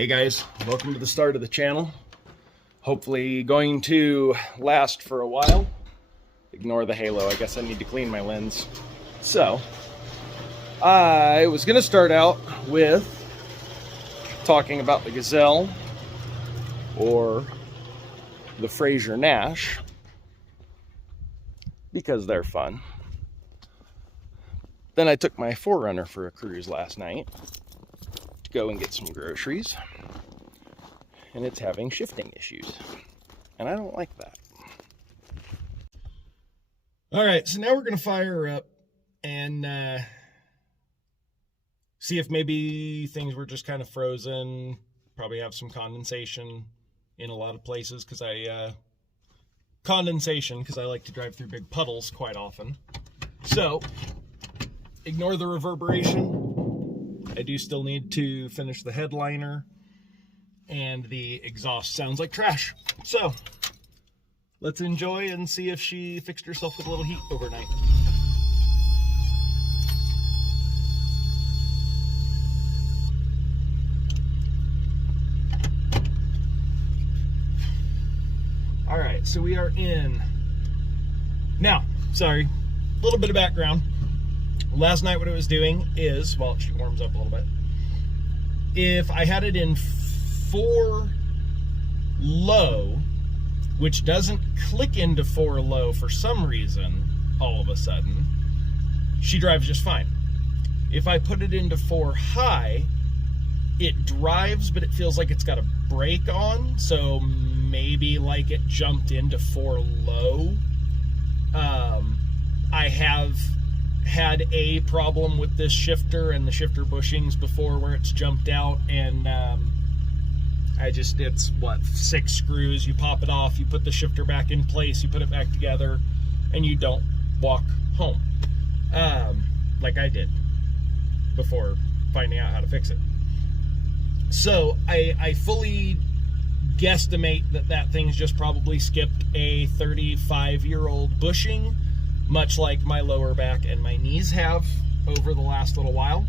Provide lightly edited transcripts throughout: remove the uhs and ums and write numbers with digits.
Hey guys, welcome to the start of the channel. Hopefully going to last for a while. Ignore the halo, I guess I need to clean my lens. So, I was going to start out with talking about the Gazelle or the Fraser Nash because they're fun. Then I took my 4Runner for a cruise last night to go and get some groceries, and it's having shifting issues, and I don't like that. All right, so now we're going to fire her up and see if maybe things were just kind of frozen. Probably have some condensation in a lot of places because I like to drive through big puddles quite often. So ignore the reverberation. I do still need to finish the headliner, and the exhaust sounds like trash. So let's enjoy and see if she fixed herself with a little heat overnight. All right, so we are in. Now, sorry, a little bit of background. Last night what I was doing is, while she warms up a little bit, if I had it in 4 low, which doesn't click into 4 low for some reason, all of a sudden, she drives just fine. If I put it into 4 high, it drives, but it feels like it's got a brake on, so maybe like it jumped into 4 low. I have had a problem with this shifter and the shifter bushings before where it's jumped out, and it's what, 6 screws, you pop it off, you put the shifter back in place, you put it back together, and you don't walk home like I did before finding out how to fix it. So I fully guesstimate that thing's just probably skipped a 35-year-old bushing, much like my lower back and my knees have over the last little while.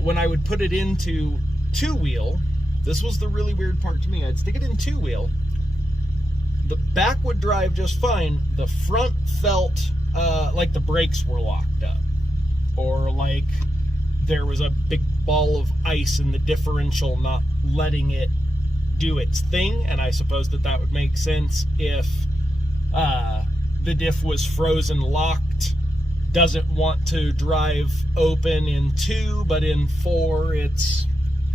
When I would put it into 2-wheel, this was the really weird part to me. I'd stick it in 2-wheel. The back would drive just fine. The front felt like the brakes were locked up, or like there was a big ball of ice in the differential not letting it do its thing. And I suppose that would make sense if the diff was frozen locked, doesn't want to drive open in 2, but in 4 it's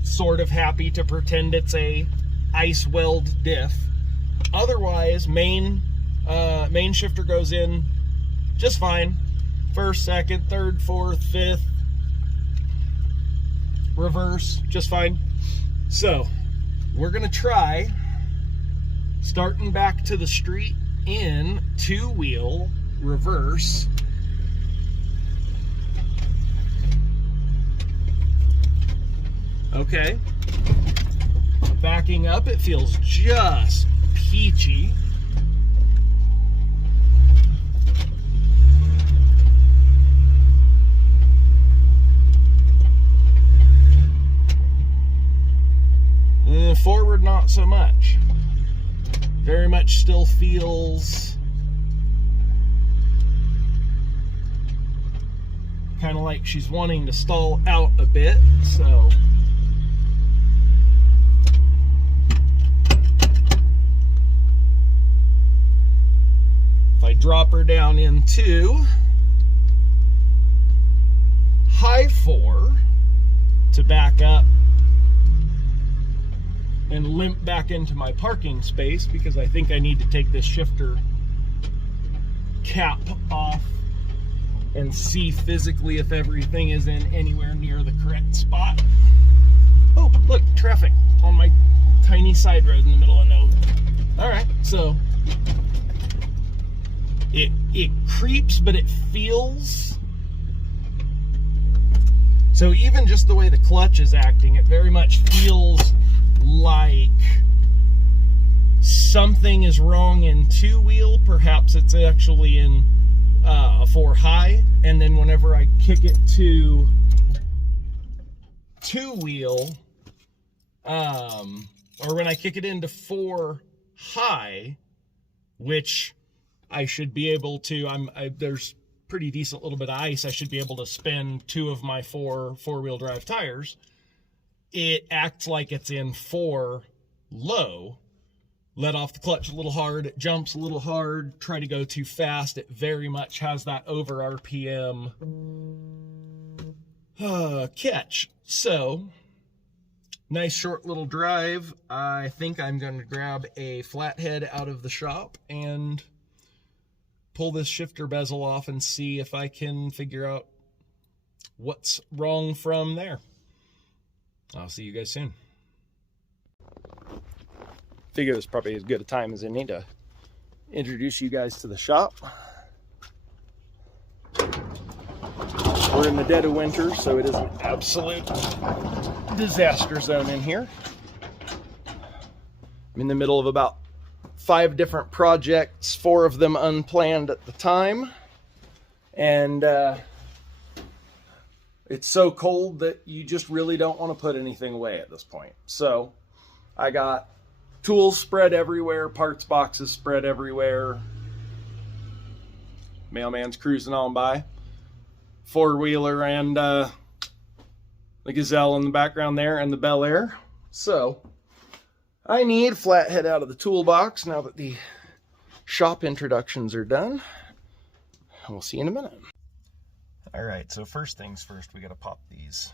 sort of happy to pretend it's a ice weld diff. Otherwise, main shifter goes in just fine. 1st, 2nd, 3rd, 4th, 5th, reverse, just fine. So we're gonna try starting back to the street in 2-wheel reverse. Okay, backing up, it feels just peachy. Forward, not so much. Very much still feels kind of like she's wanting to stall out a bit, so if I drop her down into high 4 to back up and limp back into my parking space, because I think I need to take this shifter cap off and see physically if everything is in anywhere near the correct spot. Oh, look, traffic on my tiny side road in the middle of nowhere. All right, so it creeps, but it feels, so even just the way the clutch is acting, it very much feels like something is wrong in 2-wheel. Perhaps it's actually in a 4 high, and then whenever I kick it to 2-wheel, or when I kick it into 4 high, which I should be able to, there's pretty decent little bit of ice, I should be able to spin 2 of my 4-wheel drive tires. It acts like it's in 4 low. Let off the clutch a little hard, it jumps a little hard, try to go too fast. It very much has that over RPM catch. So, nice short little drive. I think I'm going to grab a flathead out of the shop and pull this shifter bezel off and see if I can figure out what's wrong from there. I'll see you guys soon. Figure this is probably as good a time as any to introduce you guys to the shop. We're in the dead of winter, so it is an absolute disaster zone in here. I'm in the middle of about 5 different projects, 4 of them unplanned at the time. And it's so cold that you just really don't want to put anything away at this point. So I got tools spread everywhere, parts boxes spread everywhere. Mailman's cruising on by. 4-wheeler and the Gazelle in the background there and the Bel Air. So I need flathead out of the toolbox now that the shop introductions are done. We'll see you in a minute. All right, so first things first, we got to pop these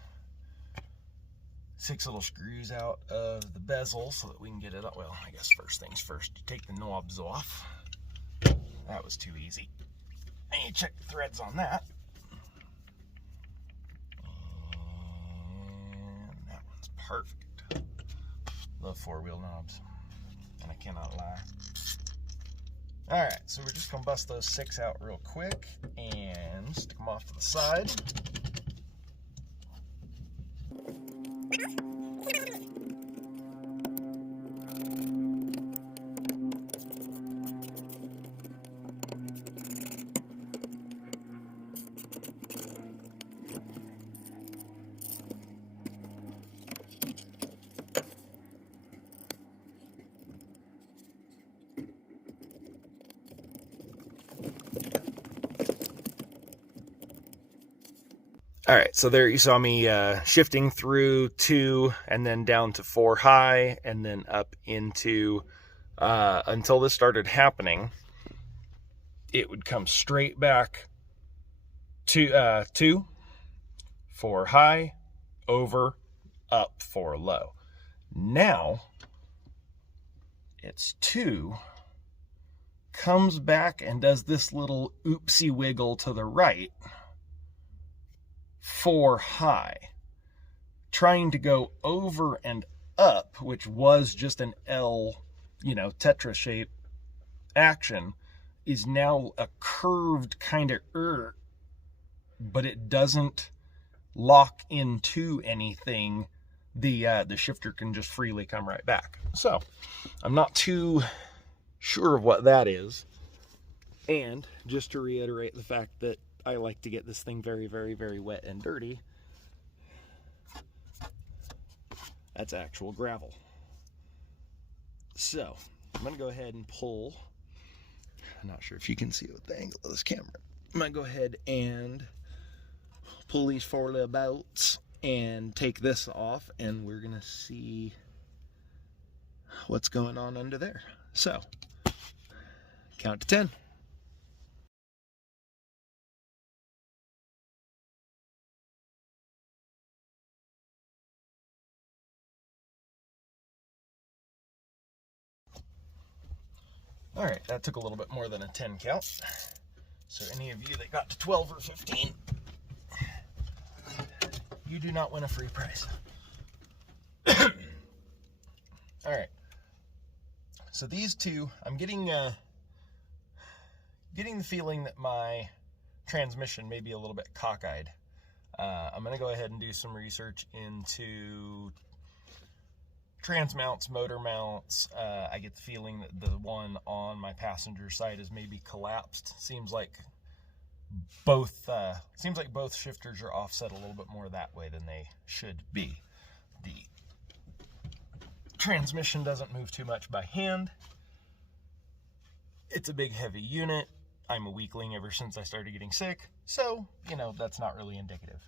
6 little screws out of the bezel so that we can get it up. Well, I guess first things first, you take the knobs off. That was too easy. And you check the threads on that. And that one's perfect. Love 4-wheel knobs, and I cannot lie. All right, so we're just gonna bust those 6 out real quick and stick them off to the side. All right, so there you saw me shifting through 2 and then down to 4 high and then up into, until this started happening, it would come straight back to 2, 4 high, over, up, 4 low. Now, it's 2, comes back and does this little oopsie wiggle to the right, 4 high, trying to go over and up, which was just an L, tetra shape action, is now a curved kind of but it doesn't lock into anything. The shifter can just freely come right back. So I'm not too sure of what that is. And just to reiterate the fact that I like to get this thing very, very, very wet and dirty, that's actual gravel. So I'm going to go ahead and pull. I'm not sure if you can see it with the angle of this camera. I'm going to go ahead and pull these 4 little bolts and take this off, and we're going to see what's going on under there. So count to 10. All right, that took a little bit more than a 10 count. So any of you that got to 12 or 15, you do not win a free prize. All right. So these 2, I'm getting the feeling that my transmission may be a little bit cockeyed. I'm going to go ahead and do some research into trans mounts, motor mounts. I get the feeling that the one on my passenger side is maybe collapsed. Seems like both shifters are offset a little bit more that way than they should be. The Transmission doesn't move too much by hand. It's a big, heavy unit. I'm a weakling ever since I started getting sick, so, you know, that's not really indicative.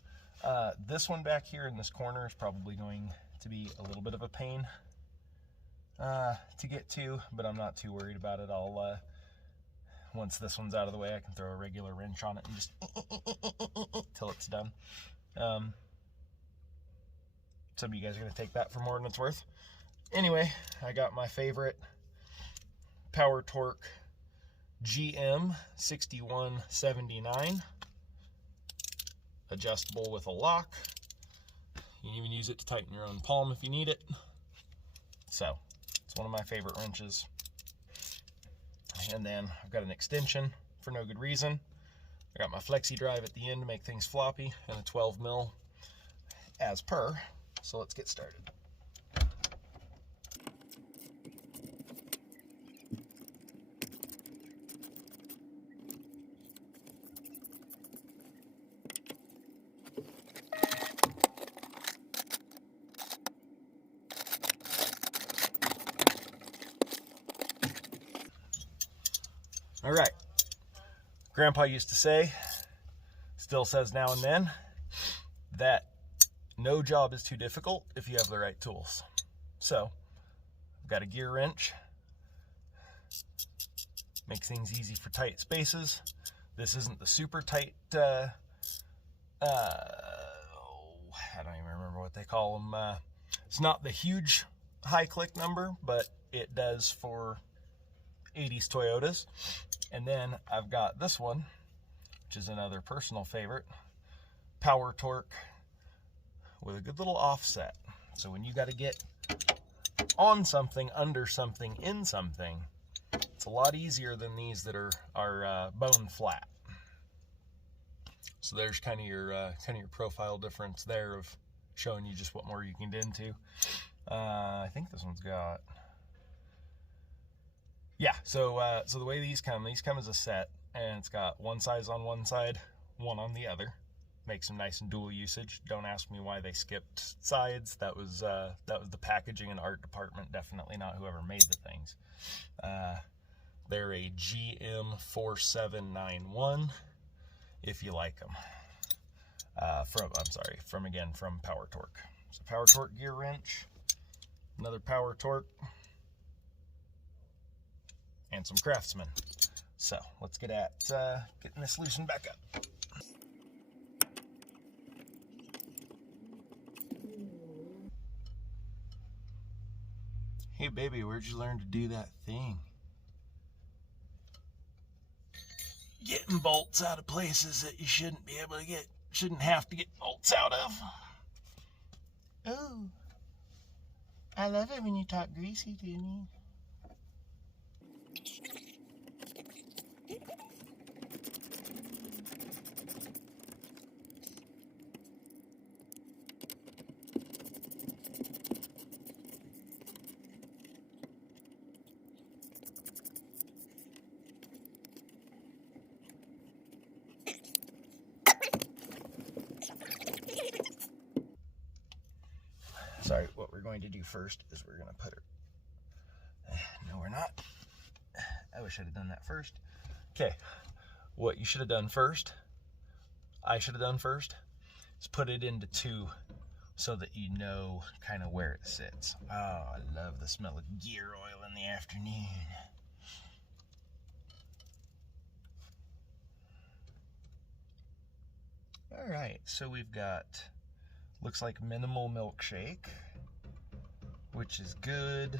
This one back here in this corner is probably going to be a little bit of a pain to get to, but I'm not too worried about it. I'll, once this one's out of the way, I can throw a regular wrench on it and just till it's done. Some of you guys are going to take that for more than it's worth. Anyway, I got my favorite Power Torque GM 6179, adjustable with a lock. You can even use it to tighten your own palm if you need it. So it's one of my favorite wrenches. And then I've got an extension for no good reason. I got my flexi drive at the end to make things floppy, and a 12 mil as per. So let's get started. All right, Grandpa used to say, still says now and then, that no job is too difficult if you have the right tools. So, I've got a gear wrench, makes things easy for tight spaces. This isn't the super tight, I don't even remember what they call them. It's not the huge high click number, but it does for 80s Toyotas. And then I've got this one, which is another personal favorite, Power Torque with a good little offset. So when you got to get on something, under something, in something, it's a lot easier than these that are bone flat. So there's kind of your profile difference there of showing you just what more you can get into. I think this one's got, yeah. So the way these come as a set, and it's got one size on one side, one on the other. Makes them nice and dual usage. Don't ask me why they skipped sides. That was the packaging and art department, definitely not whoever made the things. They're a GM 4791, if you like them. From Power Torque. So Power Torque gear wrench, another Power Torque, and some Craftsman. So let's get at getting this loosened back up. Hey baby, where'd you learn to do that thing? Getting bolts out of places that you shouldn't have to get bolts out of. Oh, I love it when you talk greasy to me. Sorry, what we're going to do first is we're going to put her... No, we're not. I wish I'd have done that first. Okay, what you should have done first, I should have done first, is put it into 2 so that you know kind of where it sits. Oh, I love the smell of gear oil in the afternoon. All right, so we've got... looks like minimal milkshake, which is good.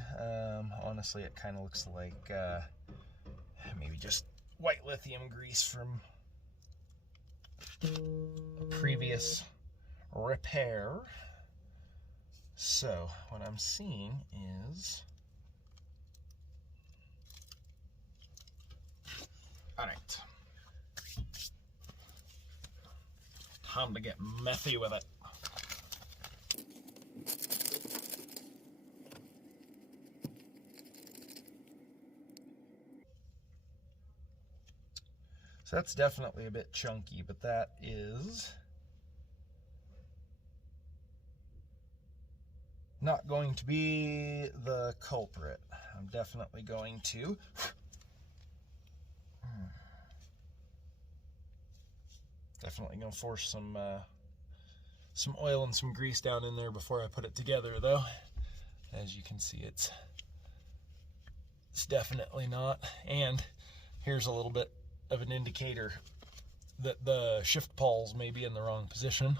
Honestly, it kind of looks like maybe just white lithium grease from a previous repair. So what I'm seeing is, all right, time to get methy with it. So that's definitely a bit chunky, but that is not going to be the culprit. I'm definitely going to force some oil and some grease down in there before I put it together, though. As you can see, it's definitely not. And here's a little bit of an indicator that the shift pawls may be in the wrong position.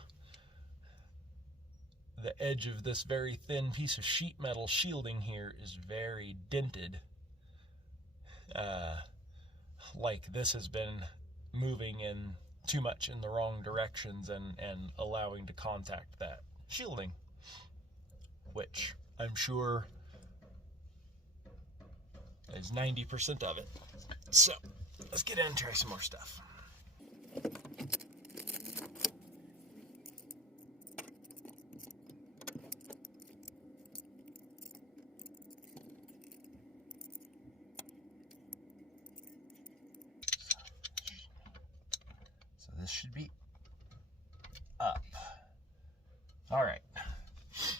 The edge of this very thin piece of sheet metal shielding here is very dented. Like this has been moving in too much in the wrong directions and allowing to contact that shielding, which I'm sure is 90% of it. So let's get in and try some more stuff. This should be up. All right.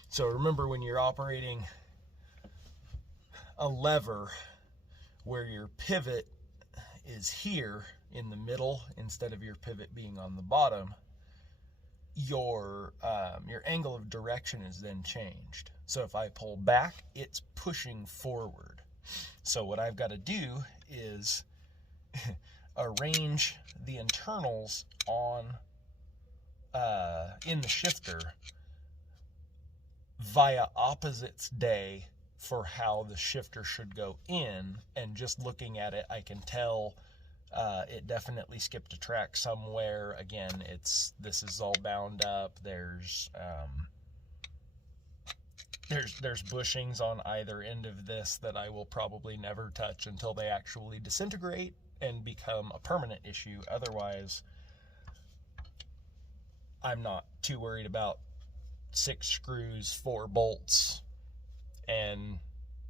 So remember, when you're operating a lever where your pivot is here in the middle instead of your pivot being on the bottom, your angle of direction is then changed. So if I pull back, it's pushing forward. So what I've got to do is arrange the internals on in the shifter via opposites day for how the shifter should go in, and just looking at it I can tell it definitely skipped a track somewhere. Again, this is all bound up. There's bushings on either end of this that I will probably never touch until they actually disintegrate and become a permanent issue. Otherwise, I'm not too worried about 6 screws, 4 bolts, and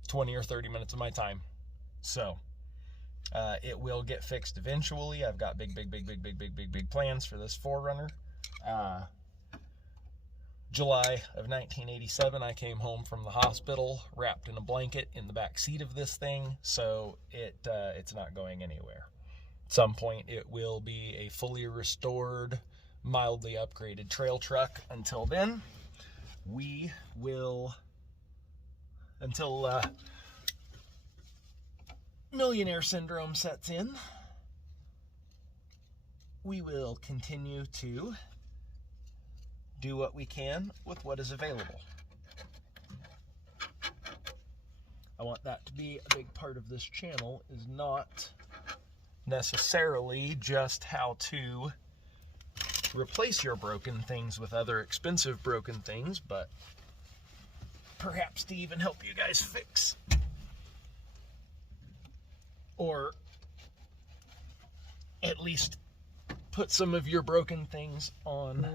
20 or 30 minutes of my time. So it will get fixed eventually. I've got big plans for this 4Runner. July of 1987, I came home from the hospital wrapped in a blanket in the back seat of this thing, so it's not going anywhere. At some point, it will be a fully restored, mildly upgraded trail truck. Until then, we will, until millionaire syndrome sets in, we will continue to do what we can with what is available. I want that to be a big part of this channel, is not necessarily just how to replace your broken things with other expensive broken things, but perhaps to even help you guys fix or at least put some of your broken things on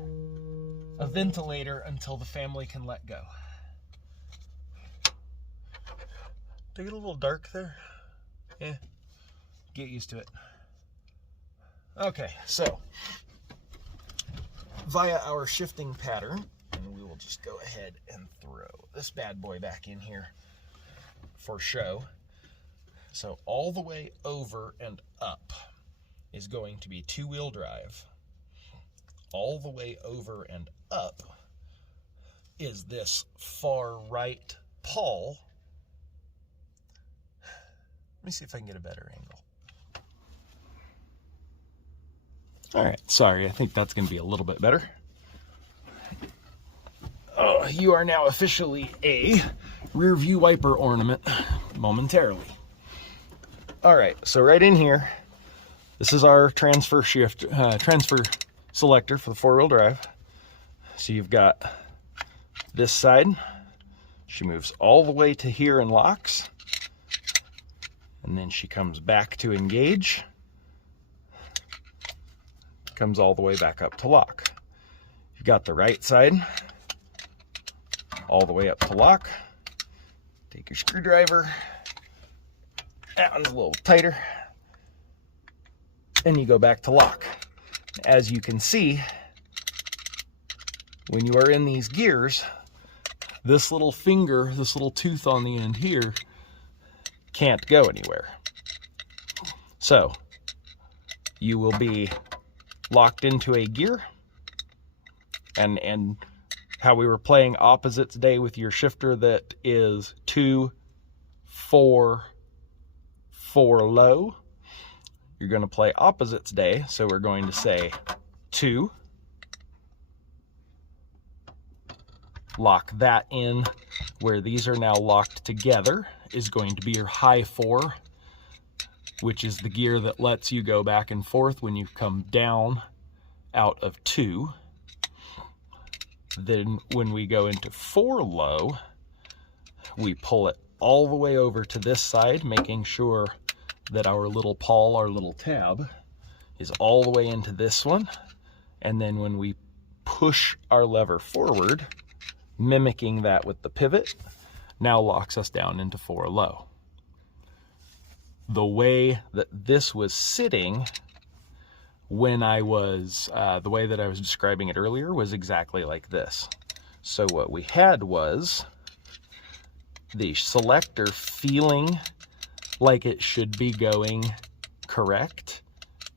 a ventilator until the family can let go. Did it get a little dark there? Yeah, get used to it. Okay, so via our shifting pattern, and we will just go ahead and throw this bad boy back in here for show. So all the way over and up is going to be 2-wheel drive. All the way over and up is this far right pawl. Let me see if I can get a better angle. All right, sorry, I think that's going to be a little bit better. Oh, you are now officially a rear view wiper ornament momentarily. All right, so right in here, this is our transfer selector for the 4-wheel drive. So you've got this side. She moves all the way to here and locks. And then she comes back to engage. Comes all the way back up to lock. You've got the right side. All the way up to lock. Take your screwdriver. That one's a little tighter. And you go back to lock. As you can see, when you are in these gears, this little finger, this little tooth on the end here, can't go anywhere. So you will be locked into a gear, and how we were playing opposites day with your shifter that is 2, 4, 4 low. You're going to play opposites day, so we're going to say 2, lock that in where these are now locked together is going to be your high 4, which is the gear that lets you go back and forth when you come down out of 2. Then when we go into 4 low, we pull it all the way over to this side, making sure that our little pawl, our little tab, is all the way into this one. And then when we push our lever forward, mimicking that with the pivot, now locks us down into 4 low. The way that this was sitting when I was, the way that I was describing it earlier was exactly like this. So what we had was the selector feeling like it should be going correct,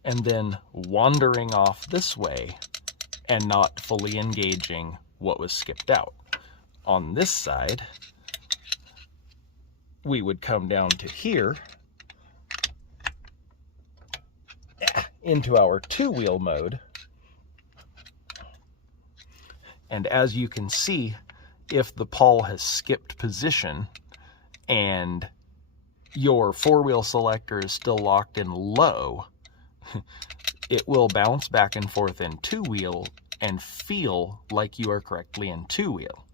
and then wandering off this way and not fully engaging what was skipped out. On this side, we would come down to here into our 2-wheel mode. And as you can see, if the pawl has skipped position and your 4-wheel selector is still locked in low, it will bounce back and forth in 2-wheel and feel like you are correctly in 2-wheel.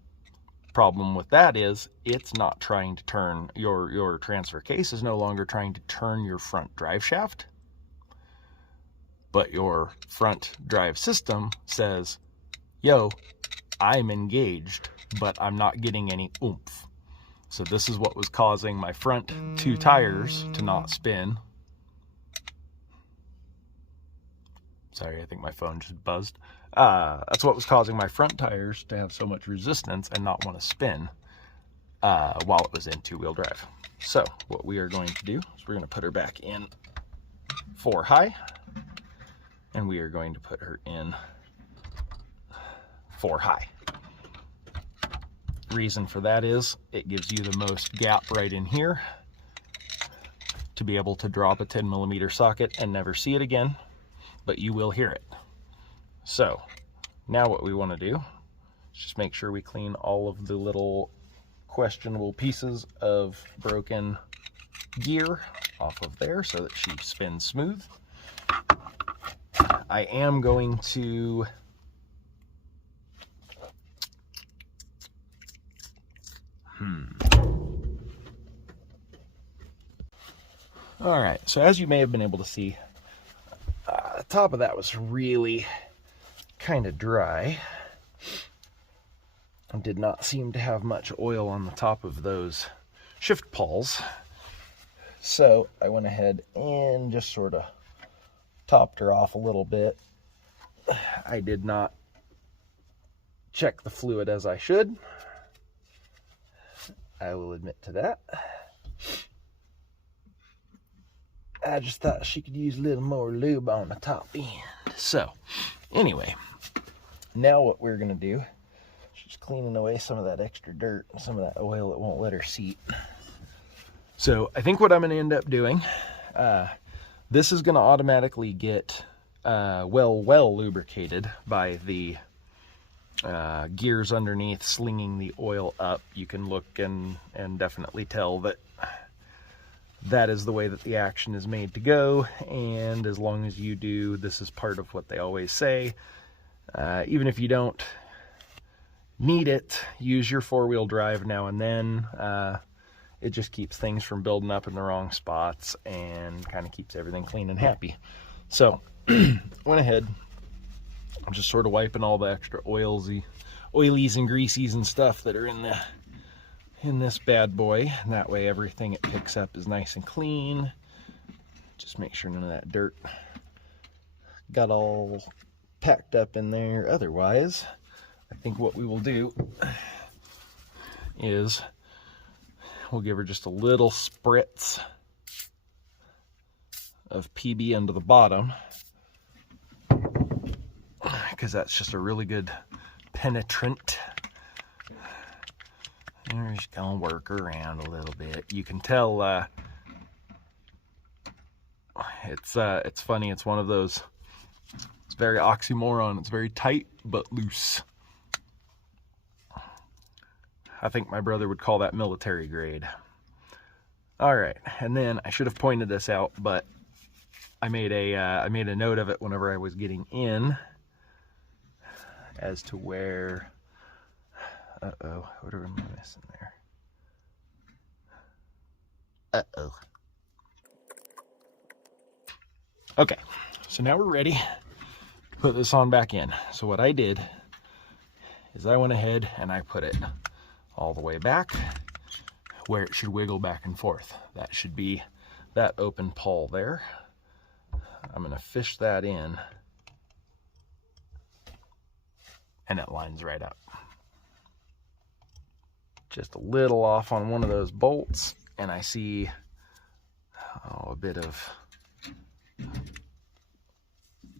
Problem with that is it's not trying to turn, your transfer case is no longer trying to turn your front drive shaft, but your front drive system says, yo, I'm engaged, but I'm not getting any oomph. So this is what was causing my front 2 tires to not spin. Sorry, I think my phone just buzzed. That's what was causing my front tires to have so much resistance and not want to spin while it was in 2-wheel drive. So what we are going to do is we're going to put her back in 4 high, and we are going to put her in 4 high. Reason for that is it gives you the most gap right in here to be able to drop a 10mm socket and never see it again, but you will hear it. So now what we want to do is just make sure we clean all of the little questionable pieces of broken gear off of there so that she spins smooth. I am going to all right, so as you may have been able to see, the top of that was really kind of dry. I did not seem to have much oil on the top of those shift pawls. So I went ahead and just sort of topped her off a little bit. I did not check the fluid as I should. I will admit to that. I just thought she could use a little more lube on the top end. So, anyway, now what we're going to do is just cleaning away some of that extra dirt and some of that oil that won't let her seat. So, I think what I'm going to end up doing, this is going to automatically get well lubricated by the gears underneath slinging the oil up. You can look and definitely tell that that is the way that the action is made to go, and as long as you do, this is part of what they always say. Even if you don't need it, use your 4-wheel drive now and then. It just keeps things from building up in the wrong spots and kind of keeps everything clean and happy. So went ahead, I'm just sort of wiping all the extra oilies and greasies and stuff that are in this bad boy, and that way everything it picks up is nice and clean. Just make sure none of that dirt got all packed up in there. Otherwise, I think what we will do is we'll give her just a little spritz of PB into the bottom, because that's just a really good penetrant. And we're just gonna work around a little bit. You can tell it's funny. It's one of those, it's very oxymoron. It's very tight but loose. I think my brother would call that military grade. All right, and then I should have pointed this out, but I made a note of it whenever I was getting in, as to where. Uh-oh, what am I missing there? Uh-oh. Okay, so now we're ready to put this on back in. So what I did is I went ahead and I put it all the way back where it should wiggle back and forth. That should be that open pawl there. I'm gonna fish that in, and it lines right up. Just a little off on one of those bolts, and I see a bit of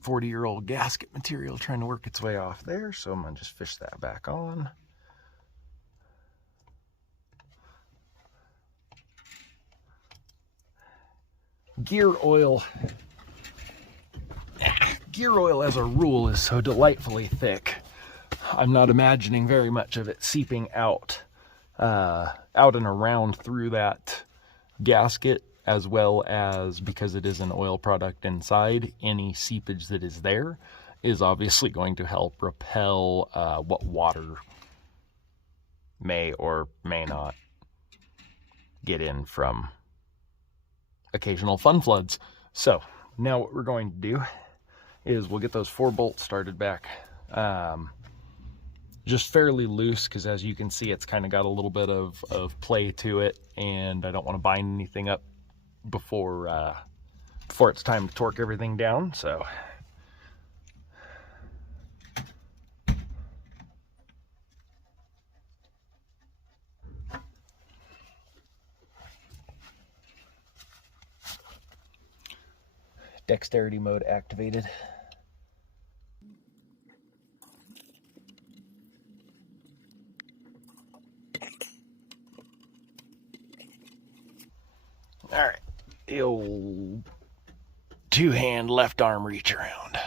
40-year-old gasket material trying to work its way off there, so I'm gonna just fish that back on. Gear oil as a rule is so delightfully thick. I'm not imagining very much of it seeping out and around through that gasket, as well as, because it is an oil product inside, any seepage that is there is obviously going to help repel what water may or may not get in from occasional fun floods. So now what we're going to do is we'll get those 4 bolts started back just fairly loose, because as you can see, it's kind of got a little bit of play to it, and I don't want to bind anything up before it's time to torque everything down. So dexterity mode activated. All right, the old 2-hand left arm reach around.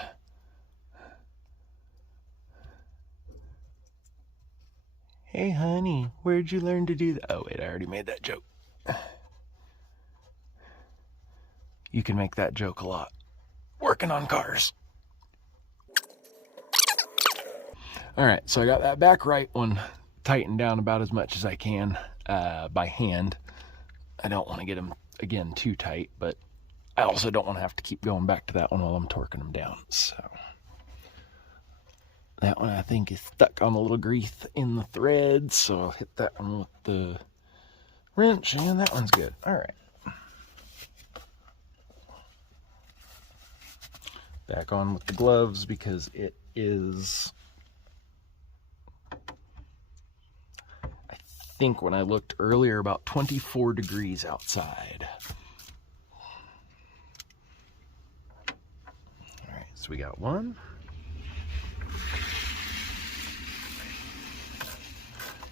Hey honey, where'd you learn to do that? Oh wait, I already made that joke. You can make that joke a lot. Working on cars. All right, so I got that back right one tightened down about as much as I can by hand. I don't want to get them, again, too tight, but I also don't want to have to keep going back to that one while I'm torquing them down. So that one I think is stuck on a little grease in the thread, so I'll hit that one with the wrench, and that one's good. All right. Back on with the gloves, because it is, I think when I looked earlier, about 24 degrees outside. All right, so we got one.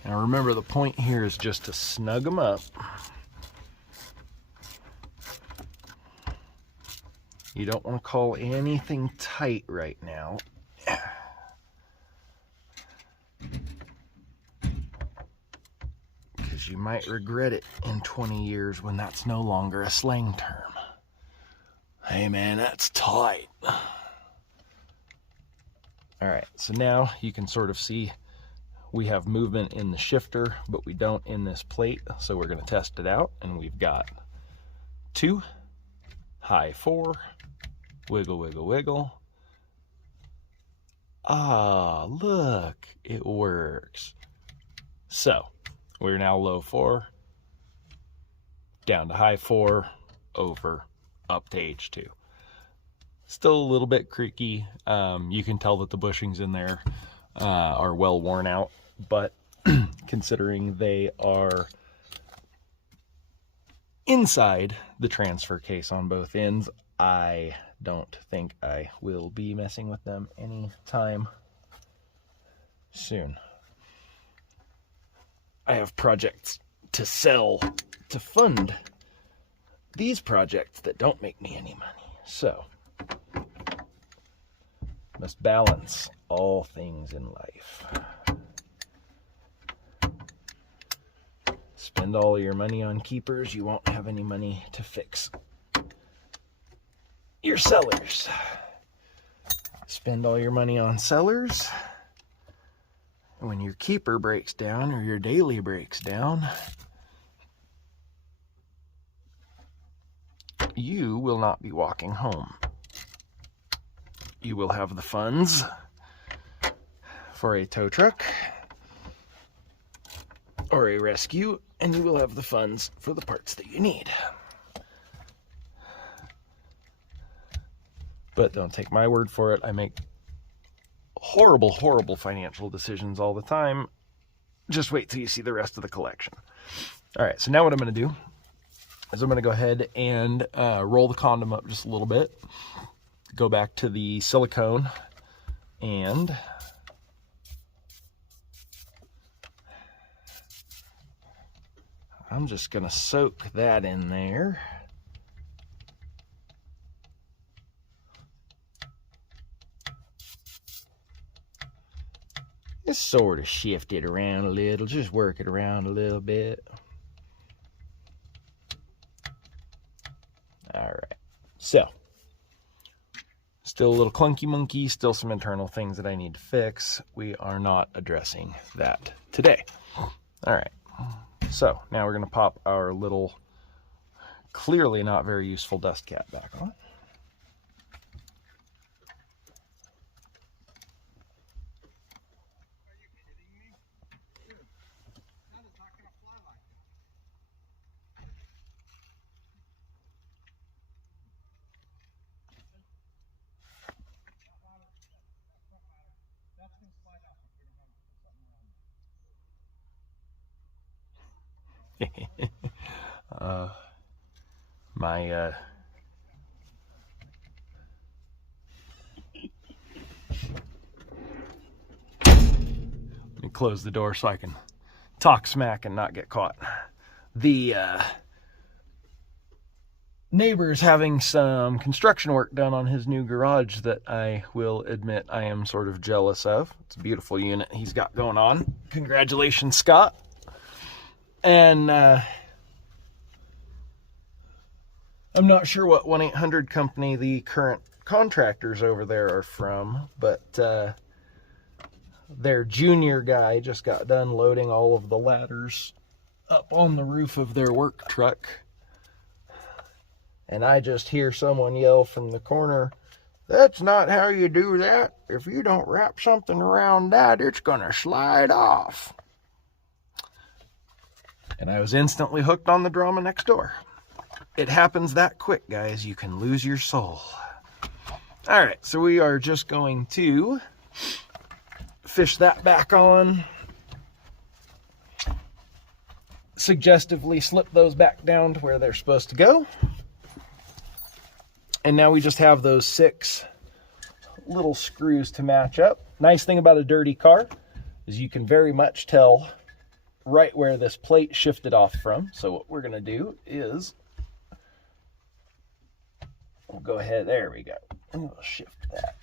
Now remember, the point here is just to snug them up. You don't want to call anything tight right now. Because you might regret it in 20 years when that's no longer a slang term. Hey man, that's tight. Alright, so now you can sort of see we have movement in the shifter, but we don't in this plate. So we're going to test it out, and we've got 2, high 4, wiggle, wiggle, wiggle. Ah, look, it works. So we're now low 4, down to high 4, over, up to H2. Still a little bit creaky. You can tell that the bushings in there are well worn out, but considering they are inside the transfer case on both ends. I don't think I will be messing with them anytime soon. I have projects to sell to fund these projects that don't make me any money. So, must balance all things in life. Spend all your money on keepers, you won't have any money to fix your sellers. Spend all your money on sellers, and when your keeper breaks down or your daily breaks down, you will not be walking home. You will have the funds for a tow truck or a rescue, and you will have the funds for the parts that you need. But don't take my word for it. I make horrible, horrible financial decisions all the time. Just wait till you see the rest of the collection. All right, so now what I'm going to do is I'm going to go ahead and roll the condom up just a little bit. Go back to the silicone, and I'm just going to soak that in there. Just sort of shift it around a little, just work it around a little bit. All right, so still a little clunky monkey, still some internal things that I need to fix. We are not addressing that today. All right, so now we're going to pop our little, clearly not very useful dust cap back on. Let me close the door so I can talk smack and not get caught. The neighbor's having some construction work done on his new garage that I will admit I am sort of jealous of. It's a beautiful unit he's got going on. Congratulations, Scott. And I'm not sure what 1-800 company the current contractors over there are from, but their junior guy just got done loading all of the ladders up on the roof of their work truck. And I just hear someone yell from the corner, "That's not how you do that. If you don't wrap something around that, it's gonna slide off." And I was instantly hooked on the drama next door. It happens that quick, guys. You can lose your soul. All right, so we are just going to fish that back on. Suggestively slip those back down to where they're supposed to go. And now we just have those 6 little screws to match up. Nice thing about a dirty car is you can very much tell right where this plate shifted off from. So what we're going to do is we'll go ahead, there we go, and we'll shift that.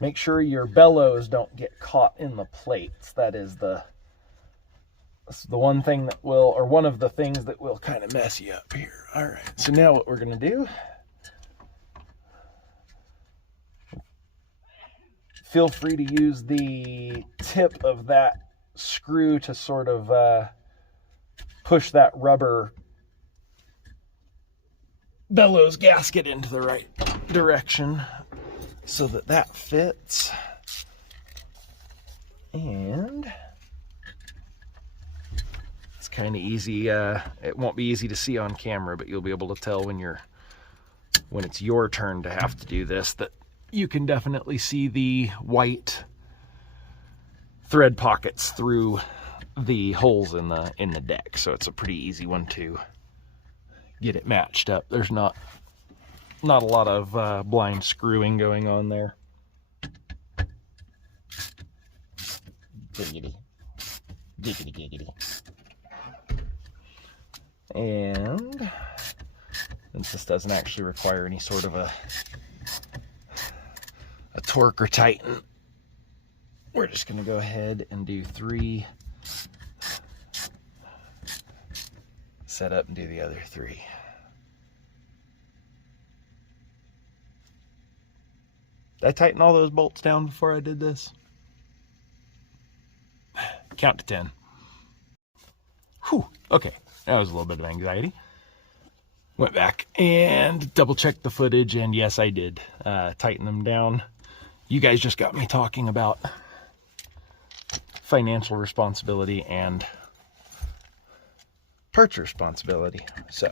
Make sure your bellows don't get caught in the plates. That is the one thing that will, or one of the things that will kind of mess you up here. All right, so now what we're going to do, feel free to use the tip of that screw to sort of push that rubber bellows gasket into the right direction so that that fits. And it's kind of easy. It won't be easy to see on camera, but you'll be able to tell when it's your turn to have to do this, that you can definitely see the white thread pockets through the holes in the deck, so it's a pretty easy one to get it matched up. There's not a lot of blind screwing going on there. Giggity. Giggity, giggity. And since this doesn't actually require any sort of a torque or tighten, we're just going to go ahead and do 3, set up and do the other 3. Did I tighten all those bolts down before I did this? Count to 10. Whew, okay, that was a little bit of anxiety. Went back and double checked the footage, and yes, I did tighten them down. You guys just got me talking about financial responsibility and parts responsibility, so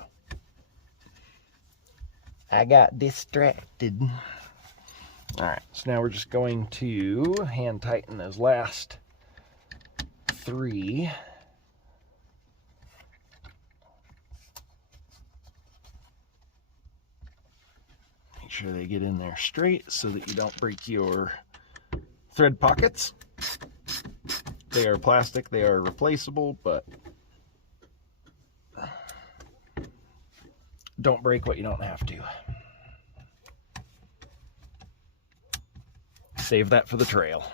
I got distracted. All right, so now we're just going to hand tighten those last 3. Make sure they get in there straight so that you don't break your thread pockets. They are plastic, they are replaceable, but don't break what you don't have to. Save that for the trail.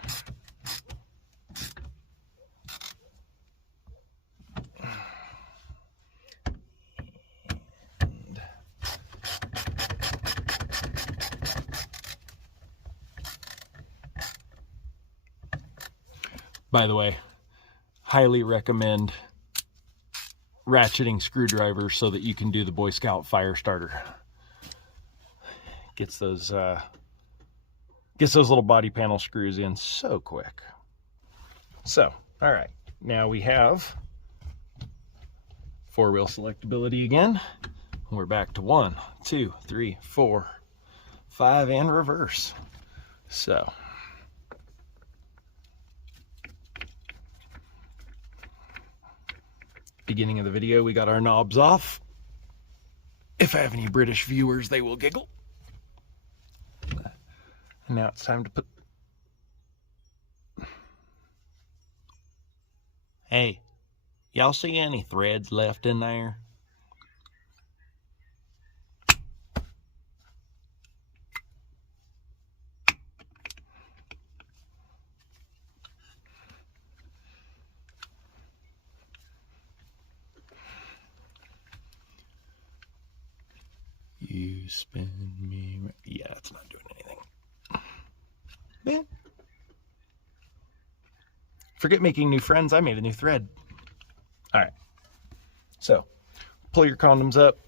By the way, highly recommend ratcheting screwdrivers so that you can do the Boy Scout fire starter. Gets those little body panel screws in so quick. So, all right, now we have 4-wheel selectability again. We're back to 1, 2, 3, 4, 5, and reverse. So, beginning of the video, we got our knobs off. If I have any British viewers, they will giggle. And now it's time to put... Hey, y'all see any threads left in there? You spin me... Yeah, it's not doing anything. Man. Forget making new friends, I made a new thread. Alright. So, pull your condoms up,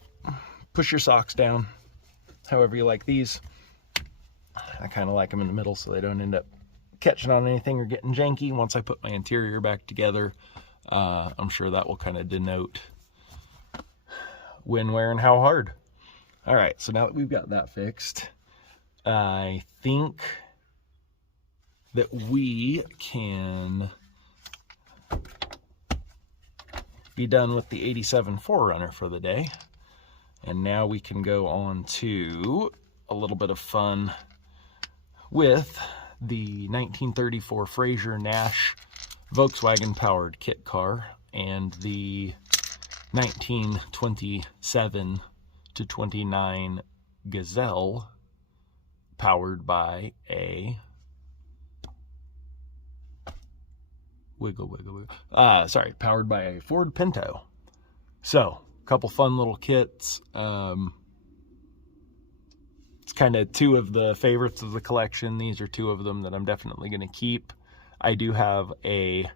push your socks down, however you like these. I kind of like them in the middle so they don't end up catching on anything or getting janky. Once I put my interior back together, I'm sure that will kind of denote when, where, and how hard. Alright, so now that we've got that fixed, I think that we can be done with the 87 4Runner for the day. And now we can go on to a little bit of fun with the 1934 Fraser Nash Volkswagen powered kit car and the 1927 to 29 Gazelle powered by a powered by a Ford Pinto. So, a couple fun little kits. It's kind of 2 of the favorites of the collection. These are 2 of them that I'm definitely going to keep. I do have a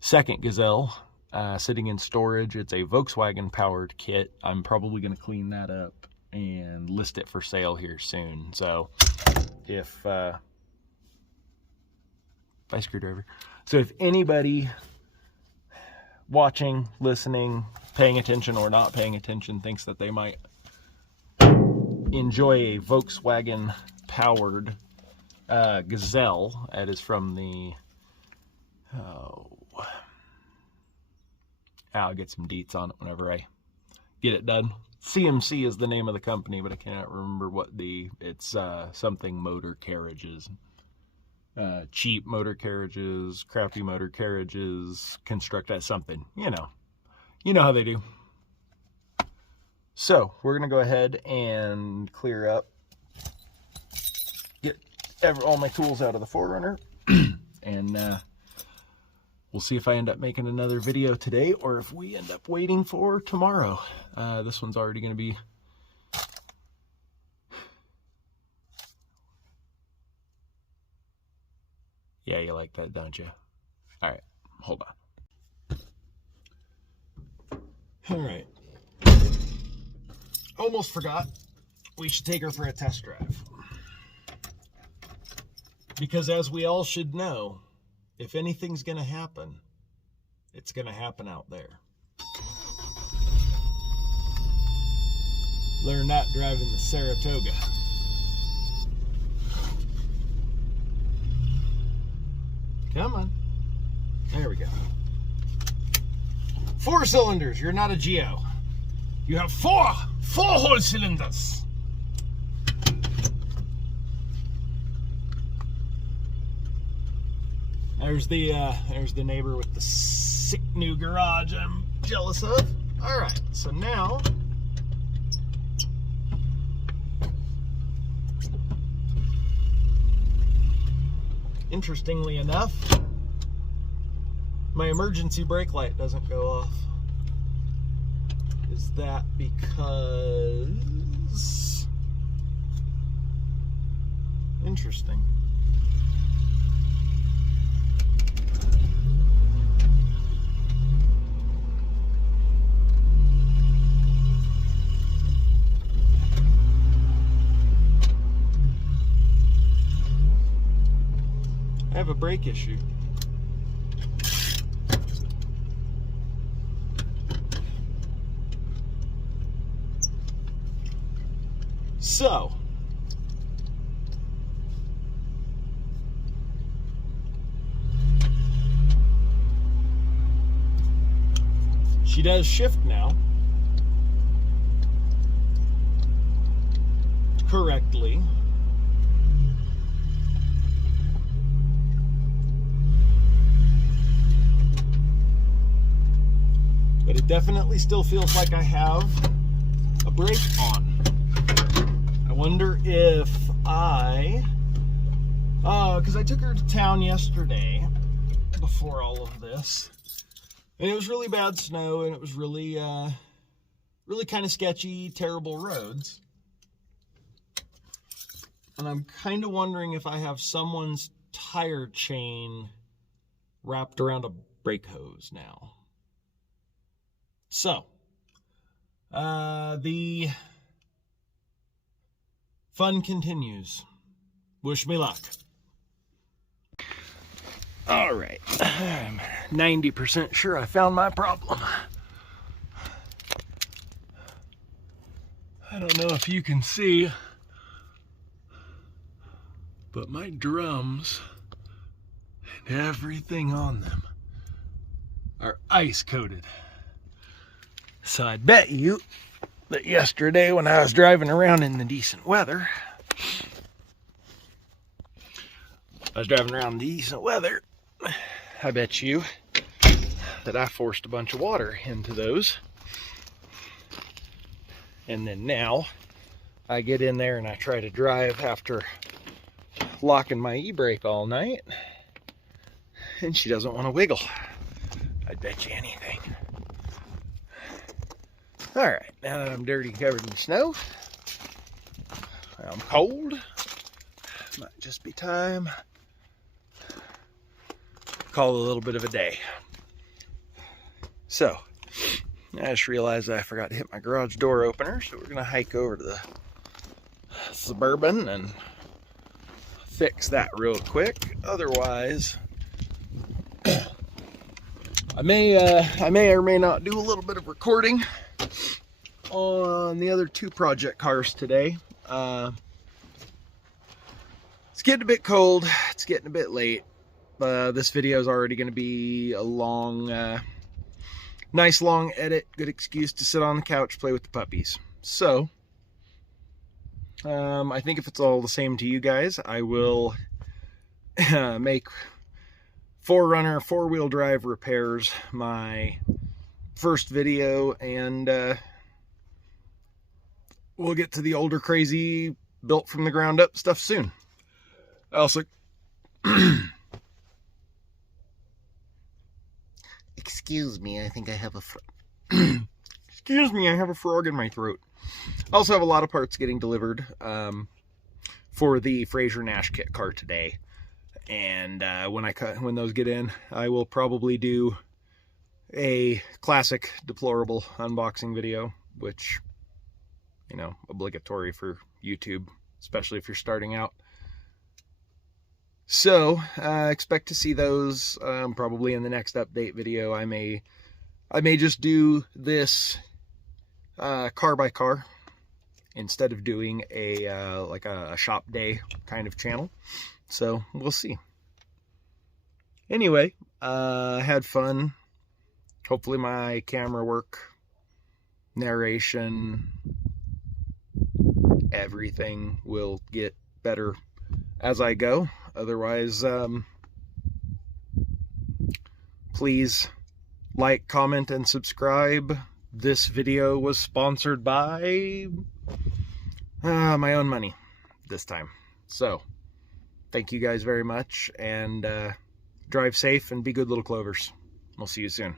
second Gazelle sitting in storage. It's a Volkswagen powered kit. I'm probably going to clean that up and list it for sale here soon. So if screwdriver. So if anybody watching, listening, paying attention or not paying attention thinks that they might enjoy a Volkswagen powered Gazelle, that is from the Oh, I'll get some deets on it whenever I get it done. CMC is the name of the company, but I cannot remember what it's something motor carriages. Cheap motor carriages, crappy motor carriages, construct as something, you know how they do. So we're gonna go ahead and clear up, get all my tools out of the 4Runner, and we'll see if I end up making another video today or if we end up waiting for tomorrow. This one's already gonna be yeah, you like that, don't you? All right, hold on. All right. Almost forgot. We should take her for a test drive. Because as we all should know, if anything's going to happen, it's going to happen out there. They're not driving the Saratoga. Come on. There we go. 4 cylinders. You're not a Geo. You have 4 whole cylinders. There's the neighbor with the sick new garage I'm jealous of. All right, so now interestingly enough, my emergency brake light doesn't go off. Is that because... Interesting. I have a brake issue. So, she does shift now correctly. But it definitely still feels like I have a brake on. I wonder if because I took her to town yesterday before all of this, and it was really bad snow, and it was really kind of sketchy, terrible roads. And I'm kind of wondering if I have someone's tire chain wrapped around a brake hose now. So, the fun continues. Wish me luck. All right, I'm 90% sure I found my problem. I don't know if you can see, but my drums and everything on them are ice coated. So I bet you that yesterday when I was driving around in the decent weather, I bet you that I forced a bunch of water into those. And then now I get in there and I try to drive after locking my e-brake all night, and she doesn't want to wiggle. I'd bet you anything. All right, now that I'm dirty, covered in snow, I'm cold, might just be time to call a little bit of a day. So, I just realized I forgot to hit my garage door opener, so we're gonna hike over to the Suburban and fix that real quick. Otherwise, I may or may not do a little bit of recording on the other 2 project cars today. It's getting a bit cold, it's getting a bit late, This video is already going to be a long, nice long edit. Good excuse to sit on the couch, play with the puppies. So, I think if it's all the same to you guys, I will make 4Runner 4-wheel drive repairs my first video, and we'll get to the older crazy built from the ground up stuff soon. Also, excuse me, I think I have a excuse me, I have a frog in my throat. I also have a lot of parts getting delivered for the Fraser Nash kit car today, and when those get in, I will probably do a classic deplorable unboxing video, which, you know, obligatory for YouTube, especially if you're starting out. So expect to see those probably in the next update video. I may just do this car by car instead of doing a like a shop day kind of channel. So we'll see. Anyway, had fun. Hopefully my camera work, narration, everything will get better as I go. Otherwise, please like, comment, and subscribe. This video was sponsored by my own money this time. So, thank you guys very much, and drive safe and be good little Clovers. We'll see you soon.